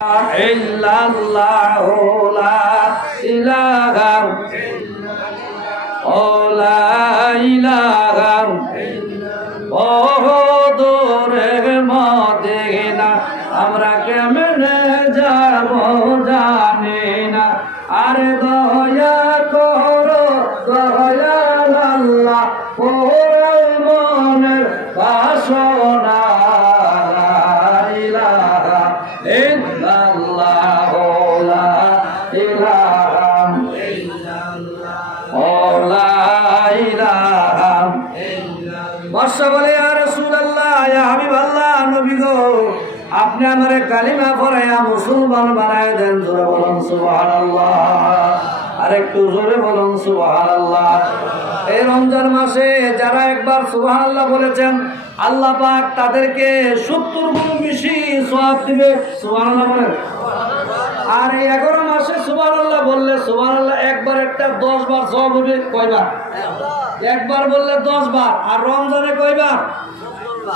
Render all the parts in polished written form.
ইল্লাল্লাহু লা ইলাহা ইল্লাল্লাহ দূরে মদিনা আমরা কেমনে যাব জানি না। আরে দয়া করো দয়াল আল্লাহ পুরাই মনের বাসনা। বলে ইয়া রাসূলুল্লাহ ইয়া হাবিবাল্লাহ নবী গো আপনি আমারে কালিমা পড়ায়া মুসলমান বানায় দেন। জোরে বলুন সুবহানাল্লাহ, আর একটু জোরে বলুন সুবহানাল্লাহ। এই রমজান মাসে যারা একবার সুবহানাল্লাহ বলেছেন আল্লাহ পাক তাদেরকে 70 গুণ বেশি সওয়াব দিবে। সুবহানাল্লাহ বলেন। আর এই 11 মাসে সুবহানাল্লাহ বললে সুবহানাল্লাহ একবার একটা 10 বার সওয়াব হবে। কয়বার? একবার বললে 10 বার। আর রমজানে কয়বার?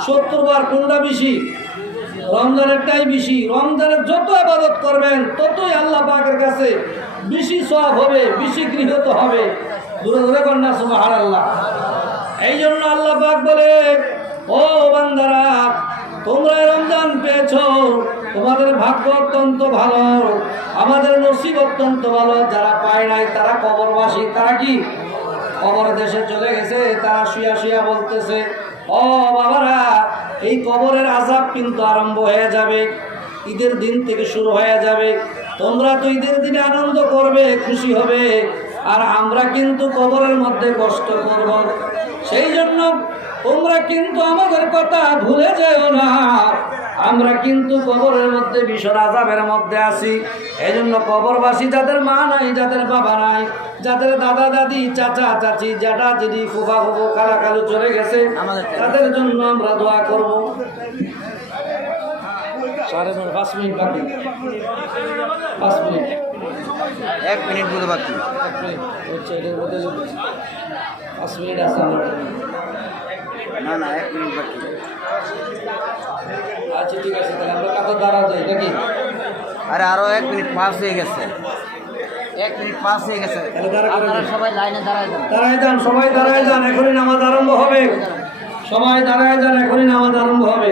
70 বার। কোনটা বেশি? রমজানেরটাই বেশি। রমজানের যত ইবাদত করবেন ততই আল্লাহ পাকের কাছে বেশি সওয়াব হবে, বেশি গৃহীত হবে। দূরে দূরে কন্যা সুবহানাল্লাহ। এই জন্য আল্লাহ পাক বলে ও বান্দারা তোমরা রমজান পেয়েছো, তোমাদের ভাগ্য অত্যন্ত ভালো, আমাদের নসিব অত্যন্ত ভালো। যারা পায় নাই তারা কবরবাসী। তারা কি কবর দেশে চলে গেছে? তারা শুয়া শুয়া বলতেছে ও বাবারা এই কবরের আযাব কিন্তু আরম্ভ হয়ে যাবে, ঈদের দিন থেকে শুরু হয়ে যাবে। তোমরা তো ঈদের দিনে আনন্দ করবে, খুশি হবে, আর আমরা কিন্তু কবরের মধ্যে কষ্ট করব। সেই জন্য তোমরা কিন্তু আমাদের কথা ভুলে যেও না, আমরা কিন্তু কবরের মধ্যে ভীষণ আযাবের মধ্যে আছি। এই জন্য কবরবাসী যাদের মা নাই, যাদের বাবা নাই, যাদের দাদা দাদি, চাচা চাচি, জ্যাঠা জেঠি, ফুফা ফুফু, খালা খালু চলে গেছে, তাদের জন্য আমরা দোয়া করব। 5 মিনিট বাকি, 5 মিনিট, 1 মিনিট মতো বাকি হচ্ছে। এটার মধ্যে 5 মিনিট আছে। না না 1 মিনিট বাকি। আচ্ছা ঠিক আছে, তাহলে আমরা কাছে দাঁড়া যাই নাকি? আরে আরো 1 মিনিট পাস হয়ে গেছে, 1 মিনিট পাস হয়ে গেছে। আপনারা সবাই লাইনে দাঁড়ায় যান, দাঁড়ায় যান, সবাই দাঁড়ায় যান, এখনই নামাজ আরম্ভ হবে। সবাই দাঁড়ায় যান, এখনই নামাজ আরম্ভ হবে।